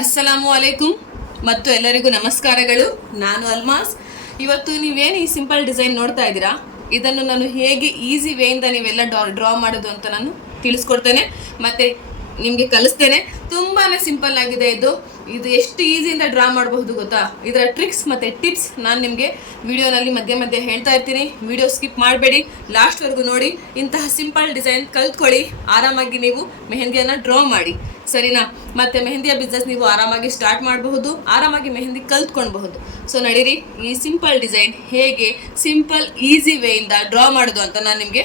ಅಸ್ಸಲಾಮು ಅಲೈಕುಂ ಮತ್ತು ಎಲ್ಲರಿಗೂ ನಮಸ್ಕಾರಗಳು. ನಾನು ಅಲ್ಮಾಸ್. ಇವತ್ತು ನೀವೇನು ಈ ಸಿಂಪಲ್ ಡಿಸೈನ್ ನೋಡ್ತಾ ಇದ್ದೀರಾ, ಇದನ್ನು ನಾನು ಹೇಗೆ ಈಸಿ ವೇಯಿಂದ ನೀವೆಲ್ಲ ಡ್ರಾ ಮಾಡೋದು ಅಂತ ನಾನು ತಿಳಿಸ್ಕೊಡ್ತೇನೆ ಮತ್ತು ನಿಮಗೆ ಕಲಿಸ್ತೇನೆ. ತುಂಬಾ ಸಿಂಪಲ್ ಆಗಿದೆ ಇದು ಎಷ್ಟು ಈಸಿಯಿಂದ ಡ್ರಾ ಮಾಡಬಹುದು ಗೊತ್ತಾ. ಇದರ ಟ್ರಿಕ್ಸ್ ಮತ್ತು ಟಿಪ್ಸ್ ನಾನು ನಿಮಗೆ ವಿಡಿಯೋನಲ್ಲಿ ಮಧ್ಯೆ ಮಧ್ಯೆ ಹೇಳ್ತಾ ಇರ್ತೀನಿ. ವಿಡಿಯೋ ಸ್ಕಿಪ್ ಮಾಡಬೇಡಿ, ಲಾಸ್ಟ್ವರೆಗೂ ನೋಡಿ. ಇಂತಹ ಸಿಂಪಲ್ ಡಿಸೈನ್ ಕಲ್ತ್ಕೊಳ್ಳಿ, ಆರಾಮಾಗಿ ನೀವು ಮೆಹಂದಿಯನ್ನು ಡ್ರಾ ಮಾಡಿ, ಸರಿನಾ. ಮತ್ತು ಮೆಹಂದಿಯ ಬಿಸ್ನೆಸ್ ನೀವು ಆರಾಮಾಗಿ ಸ್ಟಾರ್ಟ್ ಮಾಡಬಹುದು, ಆರಾಮಾಗಿ ಮೆಹಂದಿ ಕಲ್ತ್ಕೊಳ್ಬಹುದು. ಸೊ ನಡೀರಿ, ಈ ಸಿಂಪಲ್ ಡಿಸೈನ್ ಹೇಗೆ ಸಿಂಪಲ್ ಈಸಿ ವೇಯಿಂದ ಡ್ರಾ ಮಾಡೋದು ಅಂತ ನಾನು ನಿಮಗೆ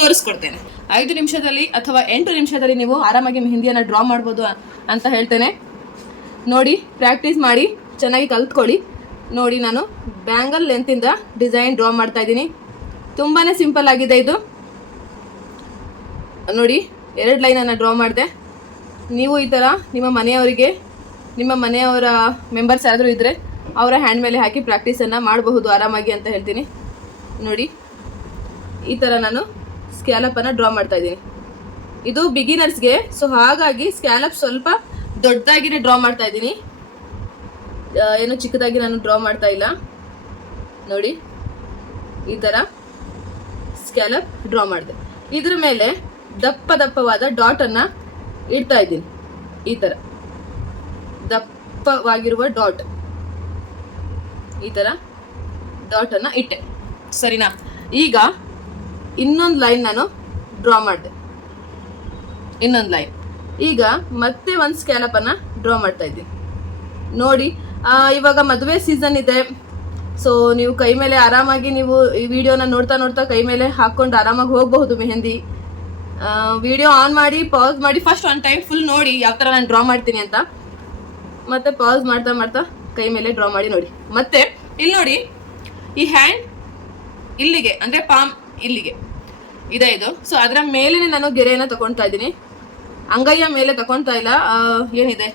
ತೋರಿಸ್ಕೊಡ್ತೇನೆ. 5 ನಿಮಿಷದಲ್ಲಿ ಅಥವಾ 8 ನಿಮಿಷದಲ್ಲಿ ನೀವು ಆರಾಮಾಗಿ ಮೆಹಂದಿಯನ್ನು ಡ್ರಾ ಮಾಡ್ಬೋದು ಅಂತ ಹೇಳ್ತೇನೆ. ನೋಡಿ, ಪ್ರಾಕ್ಟೀಸ್ ಮಾಡಿ, ಚೆನ್ನಾಗಿ ಕಲ್ತ್ಕೊಳ್ಳಿ. ನೋಡಿ, ನಾನು ಬ್ಯಾಂಗಲ್ ಲೆಂತಿಂದ ಡಿಸೈನ್ ಡ್ರಾ ಮಾಡ್ತಾ ಇದ್ದೀನಿ. ತುಂಬಾ ಸಿಂಪಲ್ ಆಗಿದೆ ಇದು. ನೋಡಿ, 2 ಲೈನನ್ನು ಡ್ರಾ ಮಾಡಿದೆ. ನೀವು ಈ ಥರ ನಿಮ್ಮ ಮನೆಯವರ ಮೆಂಬರ್ಸ್ ಯಾರಾದರೂ ಇದ್ದರೆ ಅವರ ಹ್ಯಾಂಡ್ ಮೇಲೆ ಹಾಕಿ ಪ್ರಾಕ್ಟೀಸನ್ನು ಮಾಡಬಹುದು ಆರಾಮಾಗಿ ಅಂತ ಹೇಳ್ತೀನಿ. ನೋಡಿ, ಈ ಥರ ನಾನು ಸ್ಕ್ಯಾಲಪನ್ನು ಡ್ರಾ ಮಾಡ್ತಾ ಇದ್ದೀನಿ. ಇದು ಬಿಗಿನರ್ಸ್ಗೆ, ಸೊ ಹಾಗಾಗಿ ಸ್ಕ್ಯಾಲಪ್ ಸ್ವಲ್ಪ ದೊಡ್ಡದಾಗಿನೇ ಡ್ರಾ ಮಾಡ್ತಾ ಇದ್ದೀನಿ, ಏನು ಚಿಕ್ಕದಾಗಿ ನಾನು ಡ್ರಾ ಮಾಡ್ತಾ ಇಲ್ಲ. ನೋಡಿ, ಈ ಥರ ಸ್ಕ್ಯಾಲಪ್ ಡ್ರಾ ಮಾಡಿದೆ. ಇದ್ರ ಮೇಲೆ ದಪ್ಪವಾದ ಡಾಟನ್ನು ಇಡ್ತಾ ಇದ್ದೀನಿ. ಈ ಥರ ದಪ್ಪವಾಗಿರುವ ಈ ಥರ ಡಾಟನ್ನು ಇಟ್ಟೆ, ಸರಿನಾ. ಈಗ ಇನ್ನೊಂದು ಲೈನ್ ನಾನು ಡ್ರಾ ಮಾಡಿದೆ, ಇನ್ನೊಂದು ಲೈನ್. ಈಗ ಮತ್ತೆ ಒಂದು ಸ್ಕ್ಯಾಲಪನ್ನು ಡ್ರಾ ಮಾಡ್ತಾ ಇದ್ದೀನಿ. ನೋಡಿ, ಇವಾಗ ಮದುವೆ ಸೀಸನ್ ಇದೆ, ಸೊ ನೀವು ಕೈ ಮೇಲೆ ಆರಾಮಾಗಿ ನೀವು ಈ ವಿಡಿಯೋನ ನೋಡ್ತಾ ಕೈ ಮೇಲೆ ಹಾಕ್ಕೊಂಡು ಆರಾಮಾಗಿ ಹೋಗಬಹುದು ಮೆಹಂದಿ. ವಿಡಿಯೋ ಆನ್ ಮಾಡಿ ಪಾಸ್ ಮಾಡಿ ಫಸ್ಟ್ ಒನ್ ಟೈಮ್ ಫುಲ್ ನೋಡಿ ಯಾವ ಥರ ನಾನು ಡ್ರಾ ಮಾಡ್ತೀನಿ ಅಂತ, ಮತ್ತೆ ಪಾಸ್ ಮಾಡ್ತಾ ಕೈ ಮೇಲೆ ಡ್ರಾ ಮಾಡಿ ನೋಡಿ. ಮತ್ತೆ ಇಲ್ಲಿ ನೋಡಿ, ಈ ಹ್ಯಾಂಡ್ ಇಲ್ಲಿಗೆ ಅಂದರೆ ಪಾಮ್ ಇಲ್ಲಿಗೆ ಇದೆ ಇದು. ಸೊ ಅದರ ಮೇಲೇ ನಾನು ಗೆರೆಯನ್ನು ತಗೊಳ್ತಾ ಇದ್ದೀನಿ, ಅಂಗೈಯ ಮೇಲೆ ತಗೊಳ್ತಾ ಇಲ್ಲ. ಏನಿದೆ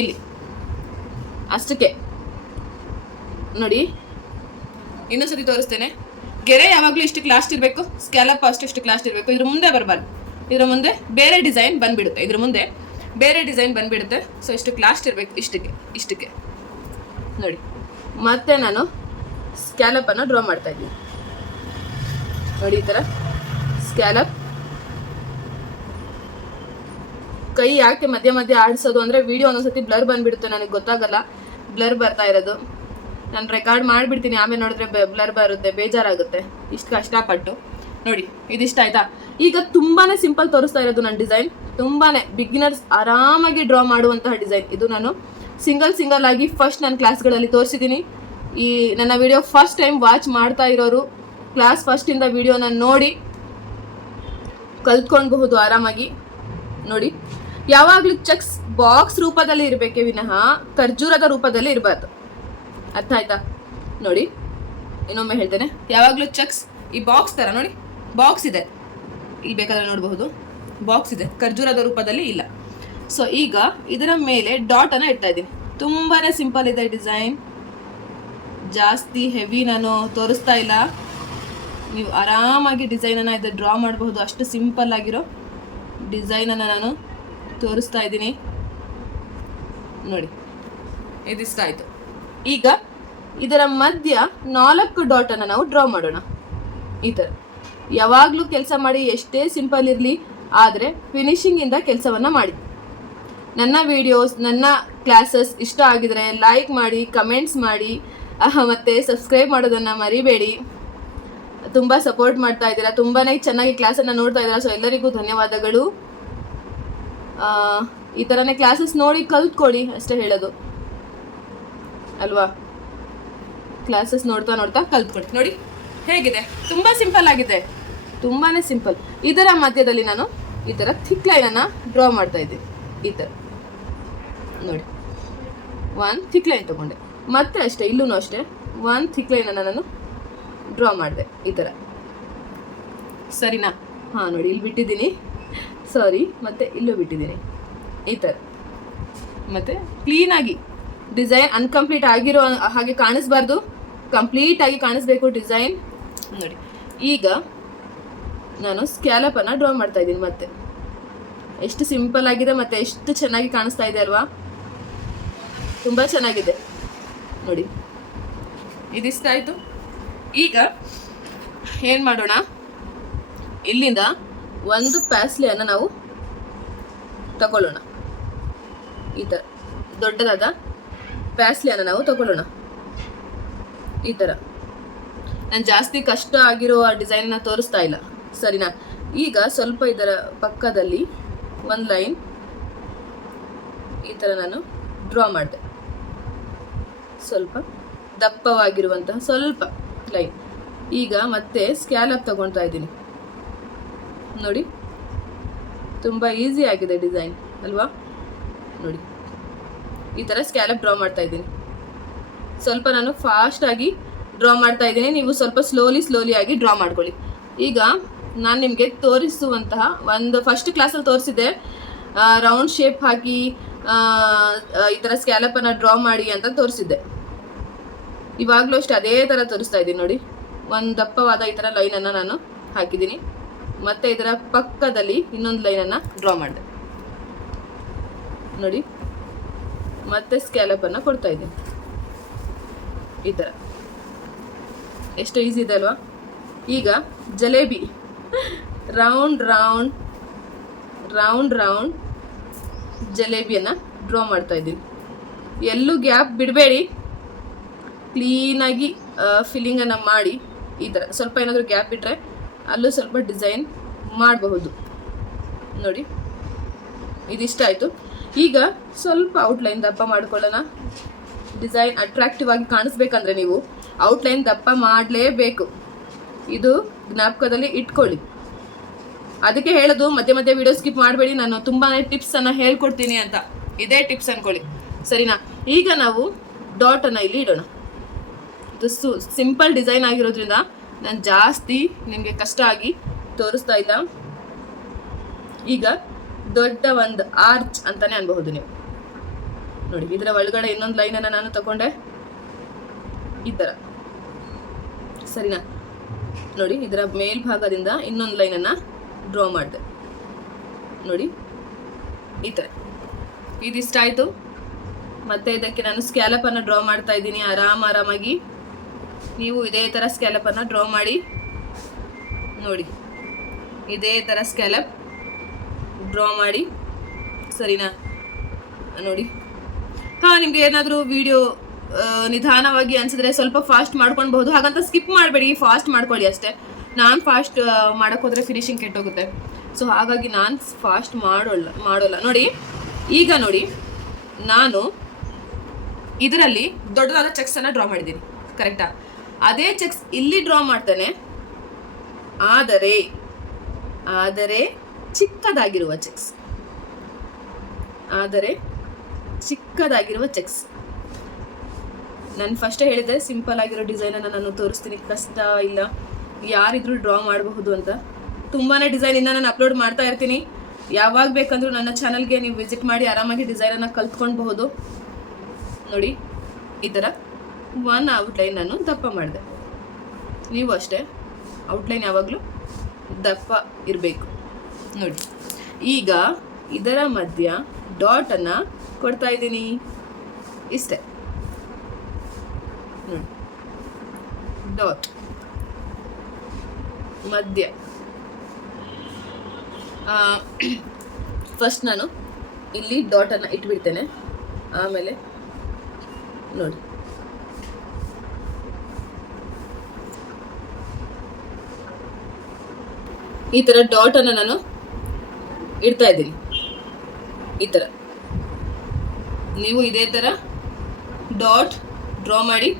ಇಲ್ಲಿ ಅಷ್ಟಕ್ಕೆ. ನೋಡಿ, ಇನ್ನೊಂದ್ಸತಿ ತೋರಿಸ್ತೇನೆ. ಗೆರೆ ಯಾವಾಗಲೂ ಇಷ್ಟಕ್ಕೆ ಲಾಸ್ಟ್ ಇರಬೇಕು, ಸ್ಕ್ಯಾಲಪ್ ಅಷ್ಟು ಲಾಸ್ಟ್ ಇರಬೇಕು. ಇದ್ರ ಮುಂದೆ ಬರಬಾರ್ದು, ಇದ್ರ ಮುಂದೆ ಬೇರೆ ಡಿಸೈನ್ ಬಂದುಬಿಡುತ್ತೆ. ಸೊ ಇಷ್ಟಕ್ಕೆ ಲಾಸ್ಟ್ ಇರಬೇಕು, ಇಷ್ಟಕ್ಕೆ. ನೋಡಿ, ಮತ್ತೆ ನಾನು ಸ್ಕ್ಯಾಲಪನ್ನು ಡ್ರಾ ಮಾಡ್ತಾ ಇದ್ದೀನಿ. ನೋಡಿ, ಈ ಥರ ಸ್ಕ್ಯಾಲಪ್. ಕೈ ಯಾಕೆ ಮಧ್ಯೆ ಆಡಿಸೋದು ಅಂದರೆ ವಿಡಿಯೋ ಒಂದೊಂದ್ಸತಿ ಬ್ಲರ್ ಬಂದುಬಿಡುತ್ತೆ, ನನಗೆ ಗೊತ್ತಾಗಲ್ಲ ಬ್ಲರ್ ಬರ್ತಾ ಇರೋದು. ನಾನು ರೆಕಾರ್ಡ್ ಮಾಡಿಬಿಡ್ತೀನಿ, ಆಮೇಲೆ ನೋಡಿದ್ರೆ ಬ್ಲರ್ ಬರುತ್ತೆ, ಬೇಜಾರಾಗುತ್ತೆ. ಇಷ್ಟು ಕಷ್ಟಪಟ್ಟು ನೋಡಿ, ಇದಿಷ್ಟ ಆಯ್ತಾ. ಈಗ ತುಂಬಾ ಸಿಂಪಲ್ ತೋರಿಸ್ತಾ ಇರೋದು ನನ್ನ ಡಿಸೈನ್. ತುಂಬಾ ಬಿಗಿನರ್ಸ್ ಆರಾಮಾಗಿ ಡ್ರಾ ಮಾಡುವಂತಹ ಡಿಸೈನ್ ಇದು. ನಾನು ಸಿಂಗಲ್ ಆಗಿ ಫಸ್ಟ್ ನನ್ನ ಕ್ಲಾಸ್ಗಳಲ್ಲಿ ತೋರಿಸಿದ್ದೀನಿ. ಈ ನನ್ನ ವಿಡಿಯೋ ಫಸ್ಟ್ ಟೈಮ್ ವಾಚ್ ಮಾಡ್ತಾ ಇರೋರು ಕ್ಲಾಸ್ ಫಸ್ಟಿಂದ ವಿಡಿಯೋನ ನೋಡಿ ಕಲ್ತ್ಕೊಳ್ಬಹುದು ಆರಾಮಾಗಿ. ನೋಡಿ, ಯಾವಾಗಲೂ ಚೆಕ್ಸ್ ಬಾಕ್ಸ್ ರೂಪದಲ್ಲಿ ಇರಬೇಕೇ ವಿನಃ ಖರ್ಜೂರದ ರೂಪದಲ್ಲಿ ಇರಬಾರ್ದು, ಅರ್ಥ ಆಯ್ತಾ. ನೋಡಿ, ಇನ್ನೊಮ್ಮೆ ಹೇಳ್ತೇನೆ, ಯಾವಾಗಲೂ ಚೆಕ್ಸ್ ಈ ಬಾಕ್ಸ್ ಥರ ನೋಡಿ, ಬಾಕ್ಸ್ ಇದೆ ಇಲ್ಲಿ, ಬೇಕಾದ್ರೆ ನೋಡಬಹುದು ಬಾಕ್ಸ್ ಇದೆ, ಖರ್ಜೂರದ ರೂಪದಲ್ಲಿ ಇಲ್ಲ. ಸೊ ಈಗ ಇದರ ಮೇಲೆ ಡಾಟನ್ನು ಇಡ್ತಾ ಇದ್ದೀನಿ. ತುಂಬಾ ಸಿಂಪಲ್ ಇದೆ ಡಿಸೈನ್, ಜಾಸ್ತಿ ಹೆವಿ ನಾನು ತೋರಿಸ್ತಾ ಇಲ್ಲ. ನೀವು ಆರಾಮಾಗಿ ಡಿಸೈನನ್ನು ಇದು ಡ್ರಾ ಮಾಡಬಹುದು, ಅಷ್ಟು ಸಿಂಪಲ್ ಆಗಿರೋ ಡಿಸೈನನ್ನು ನಾನು ತೋರಿಸ್ತಾ ಇದ್ದೀನಿ. ನೋಡಿ, ಇದಿಷ್ಟ ಆಯಿತು. ಈಗ ಇದರ ಮಧ್ಯ 4 ಡಾಟನ್ನು ನಾವು ಡ್ರಾ ಮಾಡೋಣ. ಈ ಥರ ಯಾವಾಗಲೂ ಕೆಲಸ ಮಾಡಿ, ಎಷ್ಟೇ ಸಿಂಪಲ್ ಇರಲಿ, ಆದರೆ ಫಿನಿಶಿಂಗಿಂದ ಕೆಲಸವನ್ನು ಮಾಡಿ. ನನ್ನ ವಿಡಿಯೋಸ್, ನನ್ನ ಕ್ಲಾಸಸ್ ಇಷ್ಟ ಆಗಿದರೆ ಲೈಕ್ ಮಾಡಿ, ಕಮೆಂಟ್ಸ್ ಮಾಡಿ, ಮತ್ತು ಸಬ್ಸ್ಕ್ರೈಬ್ ಮಾಡೋದನ್ನು ಮರಿಬೇಡಿ. ತುಂಬ ಸಪೋರ್ಟ್ ಮಾಡ್ತಾ ಇದ್ದೀರಾ, ತುಂಬಾ ಚೆನ್ನಾಗಿ ಕ್ಲಾಸನ್ನು ನೋಡ್ತಾ ಇದ್ದೀರಾ. ಸೊ ಎಲ್ಲರಿಗೂ ಧನ್ಯವಾದಗಳು. ಈ ಥರನೇ ಕ್ಲಾಸಸ್ ನೋಡಿ ಕಲ್ತ್ಕೊಳ್ಳಿ ಅಷ್ಟೇ ಹೇಳೋದು ಅಲ್ವಾ. ಕ್ಲಾಸಸ್ ನೋಡ್ತಾ ಕಲ್ತ್ಕೊಳ್ಳಿ. ನೋಡಿ ಹೇಗಿದೆ, ತುಂಬ ಸಿಂಪಲ್ ಆಗಿದೆ, ತುಂಬಾ ಸಿಂಪಲ್. ಇದರ ಮಧ್ಯದಲ್ಲಿ ನಾನು ಈ ಥರ ಥಿಕ್ ಲೈನನ್ನು ಡ್ರಾ ಮಾಡ್ತಾ ಇದ್ದೀನಿ. ಈ ಥರ ನೋಡಿ, 1 ಥಿಕ್ ಲೈನ್ ತೊಗೊಂಡೆ, ಮತ್ತೆ ಅಷ್ಟೇ ಇಲ್ಲೂ ಅಷ್ಟೇ 1 ಥಿಕ್ ಲೈನನ್ನು ನಾನು ಡ್ರಾ ಮಾಡಿದೆ ಈ ಥರ, ಸರಿನಾ. ಹಾಂ, ನೋಡಿ, ಇಲ್ಲಿ ಬಿಟ್ಟಿದ್ದೀನಿ, ಸಾರಿ, ಮತ್ತು ಇಲ್ಲೂ ಬಿಟ್ಟಿದ್ದೀನಿ ಈ ಥರ. ಮತ್ತು ಕ್ಲೀನಾಗಿ ಡಿಸೈನ್ ಅನ್ಕಂಪ್ಲೀಟ್ ಆಗಿರೋ ಹಾಗೆ ಕಾಣಿಸ್ಬಾರ್ದು, ಕಂಪ್ಲೀಟಾಗಿ ಕಾಣಿಸ್ಬೇಕು ಡಿಸೈನ್. ನೋಡಿ, ಈಗ ನಾನು ಸ್ಕ್ಯಾಲಪನ್ನು ಡ್ರಾ ಮಾಡ್ತಾ ಇದ್ದೀನಿ. ಮತ್ತೆ ಎಷ್ಟು ಸಿಂಪಲ್ ಆಗಿದೆ ಮತ್ತು ಎಷ್ಟು ಚೆನ್ನಾಗಿ ಕಾಣಿಸ್ತಾ ಇದೆ ಅಲ್ವಾ? ತುಂಬ ಚೆನ್ನಾಗಿದೆ ನೋಡಿ. ಇದಿಷ್ಟ ಆಯಿತು. ಈಗ ಏನು ಮಾಡೋಣ, ಇಲ್ಲಿಂದ ಒಂದು ಪ್ಯಾಸ್ಲಿಯನ್ನು ನಾವು ತಗೊಳ್ಳೋಣ. ಈ ಥರ ದೊಡ್ಡದಾದ ಪ್ಯಾಸ್ಲಿಯನ್ನು ನಾವು ತಗೊಳ್ಳೋಣ. ಈ ಥರ ನಾನು ಜಾಸ್ತಿ ಕಷ್ಟ ಆಗಿರೋ ಆ ಡಿಸೈನ್ನ ತೋರಿಸ್ತಾ ಇಲ್ಲ, ಸರಿನಾ? ಈಗ ಸ್ವಲ್ಪ ಇದರ ಪಕ್ಕದಲ್ಲಿ ಒಂದು ಲೈನ್ ಈ ಥರ ನಾನು ಡ್ರಾ ಮಾಡಿದೆ. ಸ್ವಲ್ಪ ದಪ್ಪವಾಗಿರುವಂತಹ ಸ್ವಲ್ಪ ಲೈನ್. ಈಗ ಮತ್ತೆ ಸ್ಕ್ಯಾಲಪ್ ತಗೊಳ್ತಾ ಇದ್ದೀನಿ ನೋಡಿ. ತುಂಬ ಈಸಿ ಆಗಿದೆ ಡಿಸೈನ್ ಅಲ್ವಾ? ನೋಡಿ ಈ ಥರ ಸ್ಕ್ಯಾಲಪ್ ಡ್ರಾ ಮಾಡ್ತಾ ಇದ್ದೀನಿ. ಸ್ವಲ್ಪ ನಾನು ಫಾಸ್ಟಾಗಿ ಡ್ರಾ ಮಾಡ್ತಾ ಇದ್ದೀನಿ, ನೀವು ಸ್ವಲ್ಪ ಸ್ಲೋಲಿ ಆಗಿ ಡ್ರಾ ಮಾಡ್ಕೊಳ್ಳಿ. ಈಗ ನಾನು ನಿಮಗೆ ತೋರಿಸುವಂತಹ ಒಂದು ಫಸ್ಟ್ ಕ್ಲಾಸಲ್ಲಿ ತೋರಿಸಿದ್ದೆ, ರೌಂಡ್ ಶೇಪ್ ಹಾಕಿ ಈ ಥರ ಸ್ಕ್ಯಾಲಪನ್ನು ಡ್ರಾ ಮಾಡಿ ಅಂತ ತೋರಿಸಿದ್ದೆ. ಇವಾಗಲೂ ಅಷ್ಟೇ ಅದೇ ಥರ ತೋರಿಸ್ತಾ ಇದ್ದೀನಿ ನೋಡಿ. ಒಂದು ದಪ್ಪವಾದ ಈ ಥರ ಲೈನನ್ನು ನಾನು ಹಾಕಿದ್ದೀನಿ, ಮತ್ತು ಇದರ ಪಕ್ಕದಲ್ಲಿ ಇನ್ನೊಂದು ಲೈನನ್ನು ಡ್ರಾ ಮಾಡಿದೆ ನೋಡಿ. ಮತ್ತೆ ಸ್ಕ್ಯಾಲಪನ್ನು ಕೊಡ್ತಾ ಇದ್ದೀನಿ. ಈ ಥರ ಎಷ್ಟು ಈಸಿ ಇದೆ ಅಲ್ವಾ? ಈಗ ಜಲೇಬಿ ರೌಂಡ್ ಜಲೇಬಿಯನ್ನು ಡ್ರಾ ಮಾಡ್ತಾ ಇದ್ದೀನಿ. ಎಲ್ಲೂ ಗ್ಯಾಪ್ ಬಿಡಬೇಡಿ, ಕ್ಲೀನಾಗಿ ಫಿಲ್ಲಿಂಗನ್ನು ಮಾಡಿ. ಈ ಥರ ಸ್ವಲ್ಪ ಏನಾದರೂ ಗ್ಯಾಪ್ ಬಿಟ್ಟರೆ ಅಲ್ಲೂ ಸ್ವಲ್ಪ ಡಿಸೈನ್ ಮಾಡಬಹುದು ನೋಡಿ. ಇದಿಷ್ಟ ಆಯಿತು. ಈಗ ಸ್ವಲ್ಪ ಔಟ್ಲೈನ್ ದಪ್ಪ ಮಾಡ್ಕೊಳ್ಳೋಣ. ಡಿಸೈನ್ ಅಟ್ರಾಕ್ಟಿವ್ ಆಗಿ ಕಾಣಿಸ್ಬೇಕಂದ್ರೆ ನೀವು ಔಟ್ಲೈನ್ ದಪ್ಪ ಮಾಡಲೇಬೇಕು. ಇದು ಜ್ಞಾಪಕದಲ್ಲಿ ಇಟ್ಕೊಳ್ಳಿ. ಅದಕ್ಕೆ ಹೇಳೋದು ಮಧ್ಯೆ ಮಧ್ಯೆ ವಿಡಿಯೋ ಸ್ಕಿಪ್ ಮಾಡಬೇಡಿ, ನಾನು ತುಂಬಾ ಟಿಪ್ಸನ್ನು ಹೇಳ್ಕೊಡ್ತೀನಿ ಅಂತ. ಇದೇ ಟಿಪ್ಸ್ ಅಂದ್ಕೊಳ್ಳಿ, ಸರಿನಾ? ಈಗ ನಾವು ಡಾಟನ್ನು ಇಲ್ಲಿ ಇಡೋಣ. ಇದು ಸಿಂಪಲ್ ಡಿಸೈನ್ ಆಗಿರೋದ್ರಿಂದ ನಾನು ಜಾಸ್ತಿ ನಿಮಗೆ ಕಷ್ಟ ಆಗಿ ತೋರಿಸ್ತಾ ಇಲ್ಲ. ಈಗ ದೊಡ್ಡ ಒಂದು ಆರ್ಚ್ ಅಂತಾನೆ ಅನ್ಬಹುದು ನೀವು ನೋಡಿ. ಇದರ ಒಳಗಡೆ ಇನ್ನೊಂದು ಲೈನನ್ನು ನಾನು ತಗೊಂಡೆ ಈ ಥರ, ಸರಿನಾ? ನೋಡಿ ಇದರ ಮೇಲ್ಭಾಗದಿಂದ ಇನ್ನೊಂದು ಲೈನನ್ನು ಡ್ರಾ ಮಾಡಿದೆ ನೋಡಿ ಈ ಥರ. ಇದಿಷ್ಟ ಆಯಿತು. ಮತ್ತು ಇದಕ್ಕೆ ನಾನು ಸ್ಕ್ಯಾಲಪನ್ನು ಡ್ರಾ ಮಾಡ್ತಾ ಇದ್ದೀನಿ. ಆರಾಮಾಗಿ ನೀವು ಇದೇ ಥರ ಸ್ಕ್ಯಾಲಪನ್ನು ಡ್ರಾ ಮಾಡಿ ನೋಡಿ. ಇದೇ ಥರ ಸ್ಕ್ಯಾಲಪ್ ಡ್ರಾ ಮಾಡಿ, ಸರಿನಾ? ನೋಡಿ. ಹಾಂ, ನಿಮಗೆ ಏನಾದರೂ ವಿಡಿಯೋ ನಿಧಾನವಾಗಿ ಅನಿಸಿದ್ರೆ ಸ್ವಲ್ಪ ಫಾಸ್ಟ್ ಮಾಡ್ಕೊಳ್ಬಹುದು. ಹಾಗಂತ ಸ್ಕಿಪ್ ಮಾಡಬೇಡಿ, ಫಾಸ್ಟ್ ಮಾಡ್ಕೊಳ್ಳಿ ಅಷ್ಟೇ. ನಾನು ಫಾಸ್ಟ್ ಮಾಡೋಕ್ಕೆ ಹೋದರೆ ಫಿನಿಶಿಂಗ್ ಕೆಟ್ಟೋಗುತ್ತೆ. ಸೊ ಹಾಗಾಗಿ ನಾನು ಫಾಸ್ಟ್ ಮಾಡೋಲ್ಲ ನೋಡಿ. ಈಗ ನೋಡಿ, ನಾನು ಇದರಲ್ಲಿ ದೊಡ್ಡದಾದ ಚೆಕ್ಸನ್ನು ಡ್ರಾ ಮಾಡಿದ್ದೀನಿ, ಕರೆಕ್ಟಾ? ಅದೇ ಚೆಕ್ಸ್ ಇಲ್ಲಿ ಡ್ರಾ ಮಾಡ್ತಾನೆ, ಆದರೆ ಚಿಕ್ಕದಾಗಿರುವ ಚೆಕ್ಸ್. ನಾನು ಫಸ್ಟ್ ಹೇಳಿದೆ ಸಿಂಪಲ್ ಆಗಿರೋ ಡಿಸೈನನ್ನು ನಾನು ತೋರಿಸ್ತೀನಿ, ಕಷ್ಟ ಇಲ್ಲ, ಯಾರಿದ್ರೂ ಡ್ರಾ ಮಾಡಬಹುದು ಅಂತ. ತುಂಬಾ ಡಿಸೈನಿಂದ ನಾನು ಅಪ್ಲೋಡ್ ಮಾಡ್ತಾ ಇರ್ತೀನಿ. ಯಾವಾಗ ಬೇಕಂದ್ರೂ ನನ್ನ ಚಾನಲ್ಗೆ ನೀವು ವಿಸಿಟ್ ಮಾಡಿ ಆರಾಮಾಗಿ ಡಿಸೈನನ್ನು ಕಲ್ತ್ಕೊಳ್ಬಹುದು ನೋಡಿ. ಈ ಥರ ಒನ್ ಔಟ್ಲೈನ್ ನಾನು ದಪ್ಪ ಮಾಡಿದೆ. ನೀವು ಅಷ್ಟೇ ಔಟ್ಲೈನ್ ಯಾವಾಗಲೂ ದಪ್ಪ ಇರಬೇಕು ನೋಡಿ. ಈಗ ಇದರ ಮಧ್ಯ ಡಾಟನ್ನು ಕೊಡ್ತಾ ಇದ್ದೀನಿ, ಇಷ್ಟೇ ನೋಡಿ. ಡಾಟ್ ಮಧ್ಯ. ಫಸ್ಟ್ ನಾನು ಇಲ್ಲಿ ಡಾಟನ್ನು ಇಟ್ಬಿಡ್ತೇನೆ, ಆಮೇಲೆ ನೋಡಿ ಈ ಥರ ಡಾಟನ್ನು ನಾನು ಇಡ್ತಾ ಇದ್ದೀನಿ. ಈ ಥರ ನೀವು ಇದೇ ಥರ ಡಾಟ್ ಡ್ರಾ ಮಾಡಿ.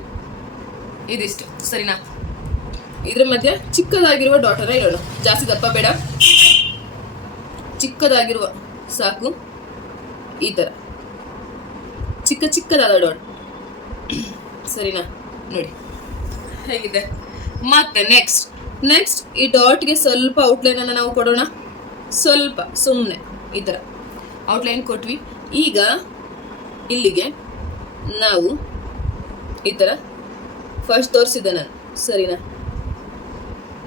ಇದಿಷ್ಟು, ಸರಿನಾ? ಇದ್ರ ಮಧ್ಯೆ ಚಿಕ್ಕದಾಗಿರುವ ಡಾಟನ್ನು ಇಡೋಣ. ಜಾಸ್ತಿ ದಪ್ಪ ಬೇಡ, ಚಿಕ್ಕದಾಗಿರುವ ಸಾಕು. ಈ ಥರ ಚಿಕ್ಕದಾದ ಡಾಟ್, ಸರಿನಾ? ನೋಡಿ ಹೇಗಿದೆ. ಮತ್ತೆ ನೆಕ್ಸ್ಟ್ ಈ ಡಾಟ್ಗೆ ಸ್ವಲ್ಪ ಔಟ್ಲೈನನ್ನು ನಾವು ಕೊಡೋಣ. ಸ್ವಲ್ಪ ಸುಮ್ಮನೆ ಈ ಥರ ಔಟ್ಲೈನ್ ಕೊಟ್ವಿ. ಈಗ ಇಲ್ಲಿಗೆ ನಾವು ಈ ಥರ ಫಸ್ಟ್ ತೋರಿಸಿದ್ದೆ ನಾನು, ಸರಿನಾ?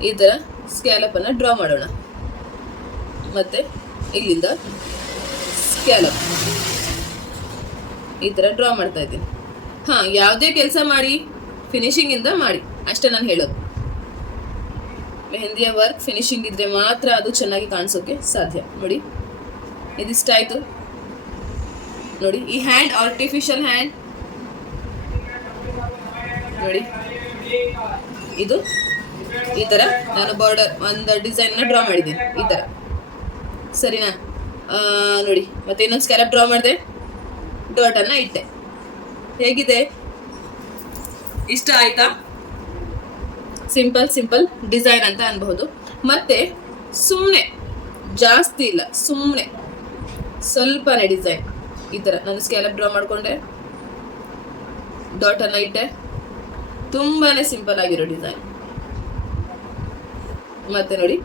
ಈ ಥರ ಸ್ಕ್ಯಾಲಪನ್ನು ಡ್ರಾ ಮಾಡೋಣ. ಮತ್ತು ಇಲ್ಲಿಂದ ಸ್ಕ್ಯಾಲಪ್ ಈ ಥರ ಡ್ರಾ ಮಾಡ್ತಾ ಇದ್ದೀನಿ. ಹಾಂ, ಯಾವುದೇ ಕೆಲಸ ಮಾಡಿ ಫಿನಿಶಿಂಗಿಂದ ಮಾಡಿ ಅಷ್ಟೇ ನಾನು ಹೇಳೋದು. ಮೆಹಂದಿಯ ವರ್ಕ್ ಫಿನಿಶಿಂಗ್ ಇದ್ರೆ ಮಾತ್ರ ಅದು ಚೆನ್ನಾಗಿ ಕಾಣಿಸೋಕೆ ಸಾಧ್ಯ. ನೋಡಿ ಇದಿಷ್ಟಾಯಿತು. ನೋಡಿ ಈ ಹ್ಯಾಂಡ್ ಆರ್ಟಿಫಿಷಿಯಲ್ ಹ್ಯಾಂಡ್ ನೋಡಿ, ಇದು ಈ ಥರ ನಾನು ಬಾರ್ಡರ್ ಒಂದು ಡಿಸೈನ್ನ ಡ್ರಾ ಮಾಡಿದ್ದೀನಿ ಈ ಥರ, ಸರಿನಾ? ನೋಡಿ ಮತ್ತೆ ಇನ್ನೊಂದು ಸ್ಕ್ಯಾಲಪ್ ಡ್ರಾ ಮಾಡಿದೆ, ಡಾಟನ್ನು ಇಟ್ಟೆ. ಹೇಗಿದೆ? ಇಷ್ಟ ಆಯ್ತಾ? ಸಿಂಪಲ್ ಡಿಸೈನ್ ಅಂತ ಅನ್ಬಹುದು. ಮತ್ತೆ ಸುಮ್ಮನೆ ಜಾಸ್ತಿ ಇಲ್ಲ, ಸುಮ್ಮನೆ ಸ್ವಲ್ಪನೇ ಡಿಸೈನ್ ಈ ಥರ ನಾನು ಸ್ಕ್ಯಾಲಪ್ ಡ್ರಾ ಮಾಡಿಕೊಂಡೆ, ಡಾಟನ್ನು ಇಟ್ಟೆ. ತುಂಬಾ ಸಿಂಪಲ್ ಆಗಿರೋ ಡಿಸೈನ್. ಮತ್ತೆ ನೋಡಿ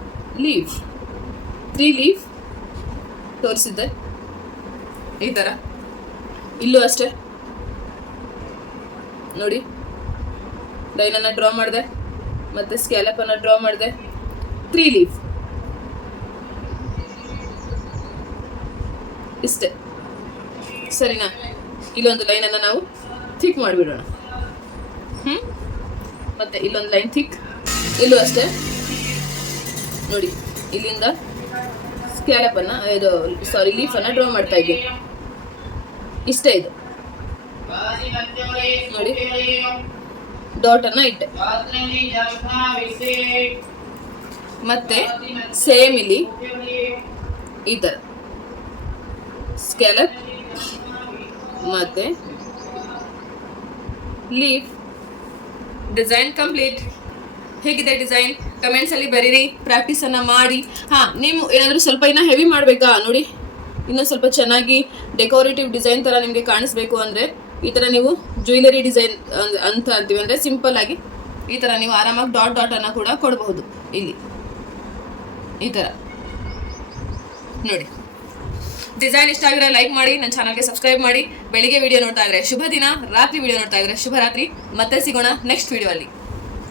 ಲೀಫ್, 3 ಲೀಫ್ ತೋರಿಸಿದ್ದೆ ಈ ಥರ. ಇಲ್ಲೂ ಅಷ್ಟೇ ನೋಡಿ, ಲೈನನ್ನು ಡ್ರಾ ಮಾಡಿದೆ, ಮತ್ತೆ ಸ್ಕ್ಯಾಲಪನ್ನು ಡ್ರಾ ಮಾಡಿದೆ, 3 ಲೀಫ್ ಇಷ್ಟೇ, ಸರಿನಾ? ಇಲ್ಲೊಂದು ಲೈನನ್ನು ನಾವು ಥಿಕ್ ಮಾಡಿಬಿಡೋಣ. ಮತ್ತೆ ಇಲ್ಲೊಂದು ಲೈನ್ ಥಿಕ್, ಇಲ್ಲೂ ಅಷ್ಟೇ ನೋಡಿ, ಇಲ್ಲಿಂದ ಸ್ಕ್ಯಾಲಪನ್ನು ಲೀಫನ್ನು ಡ್ರಾ ಮಾಡ್ತಾ ಇದ್ದೀನಿ. ಇಷ್ಟೇ ಇದು ನೋಡಿ, ಡಾಟನ್ನು ಇಟ್ಟೆ. ಮತ್ತೆ ಸೇಮ್ ಇಲ್ಲಿ ಈ ಥರ ಸ್ಕ್ಯಾಲಪ್ ಮತ್ತೆ ಲೀಫ್. Design complete. ಹೇಗಿದೆ ಡಿಸೈನ್? ಕಮೆಂಟ್ಸ್ ಅಲ್ಲಿ ಬರೀರಿ, ಪ್ರಾಕ್ಟೀಸ್ ಅನ್ನ ಮಾಡಿ. ನೀವು ಏನಾದರೂ ಸ್ವಲ್ಪ ಇನ್ನೂ ಹೆವಿ ಮಾಡಬೇಕಾ ನೋಡಿ, ಇನ್ನೂ ಸ್ವಲ್ಪ ಚೆನ್ನಾಗಿ ಡೆಕೋರೇಟಿವ್ ಡಿಸೈನ್ ಥರ ನಿಮಗೆ ಕಾಣಿಸ್ಬೇಕು ಅಂದರೆ ಈ ಥರ ನೀವು ಜ್ಯುವೆಲರಿ ಡಿಸೈನ್ ಅಂತ ಅಂತೀವಿ, ಅಂದರೆ ಸಿಂಪಲ್ ಆಗಿ ಈ ಥರ ನೀವು ಆರಾಮಾಗಿ ಡಾಟನ್ನು ಕೂಡ ಕೊಡಬಹುದು. ಇಲ್ಲಿ ಈ ಥರ ನೋಡಿ. ಡಿಸೈನ್ ಇಷ್ಟ ಆಗಿದ್ರೆ ಲೈಕ್ ಮಾಡಿ, ನನ್ನ ಚಾನಲ್ಗೆ ಸಬ್ಸ್ಕ್ರೈಬ್ ಮಾಡಿ. ಬೆಳಿಗ್ಗೆ ವಿಡಿಯೋ ನೋಡ್ತಾ ಇದ್ರೆ ಶುಭ ದಿನ, ರಾತ್ರಿ ವಿಡಿಯೋ ನೋಡ್ತಾ ಇದ್ರೆ ಶುಭ ರಾತ್ರಿ. ಮತ್ತೆ ಸಿಗೋಣ ನೆಕ್ಸ್ಟ್ ವಿಡಿಯೋ ಅಲ್ಲಿ.